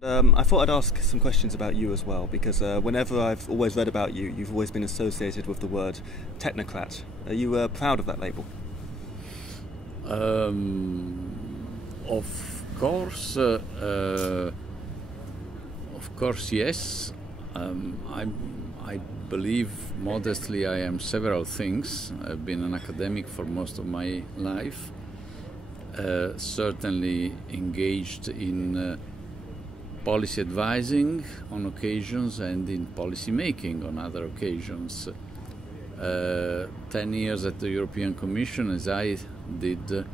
I thought I'd ask some questions about you as well, because whenever I've always read about you, you've always been associated with the word technocrat. Are you proud of that label? Of course, yes. I believe modestly I am several things. I've been an academic for most of my life. Certainly engaged in policy advising on occasions and in policy making on other occasions. 10 years at the European Commission, as I did,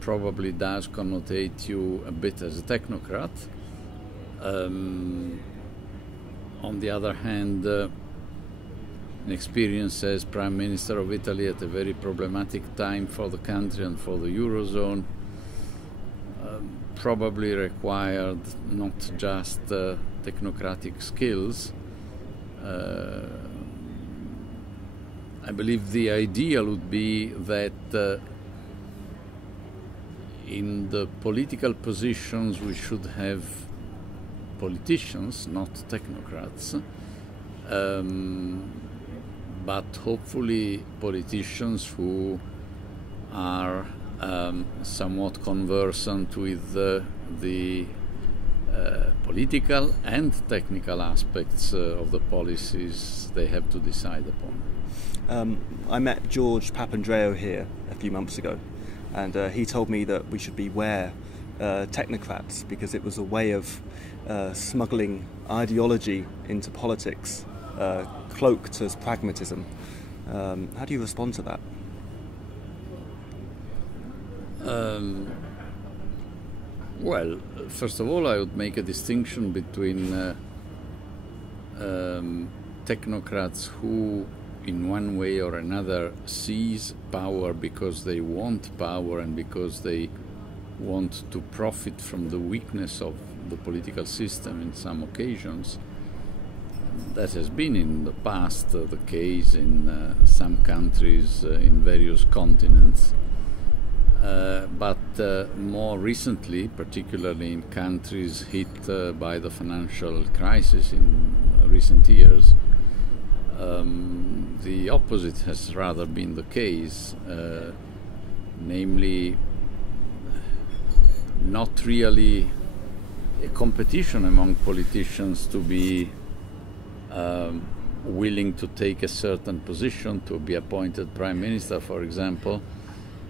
probably does connotate you a bit as a technocrat. On the other hand, an experience as Prime Minister of Italy at a very problematic time for the country and for the Eurozone probably required not just technocratic skills. I believe the ideal would be that in the political positions we should have politicians, not technocrats, but hopefully politicians who are somewhat conversant with the political and technical aspects of the policies they have to decide upon. I met George Papandreou here a few months ago, and he told me that we should beware technocrats because it was a way of smuggling ideology into politics, cloaked as pragmatism. How do you respond to that? Well, first of all, I would make a distinction between technocrats who, in one way or another, seize power because they want power and because they want to profit from the weakness of the political system in some occasions. That has been in the past the case in some countries in various continents. But more recently, particularly in countries hit by the financial crisis in recent years, the opposite has rather been the case, namely not really a competition among politicians to be willing to take a certain position, to be appointed prime minister, for example,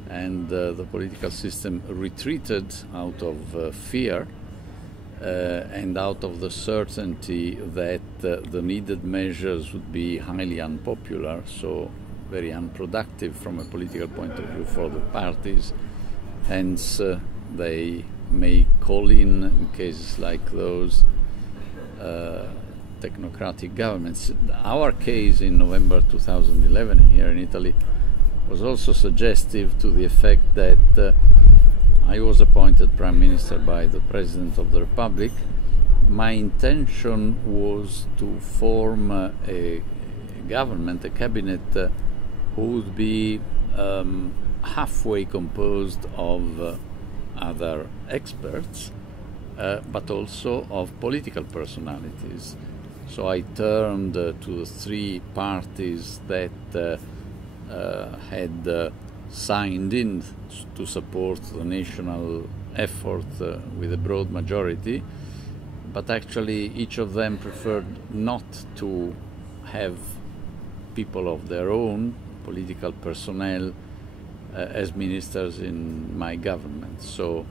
and the political system retreated out of fear and out of the certainty that the needed measures would be highly unpopular, so very unproductive from a political point of view for the parties. Hence, they may call in cases like those, technocratic governments. Our case in November 2011 here in Italy was also suggestive to the effect that I was appointed Prime Minister by the President of the Republic. My intention was to form a government, a cabinet, who would be halfway composed of other experts, but also of political personalities. So I turned to the three parties that had signed in to support the national effort with a broad majority, but actually each of them preferred not to have people of their own, political personnel, as ministers in my government. So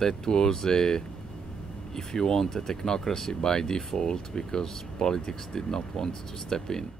that was if you want, a technocracy by default, because politics did not want to step in.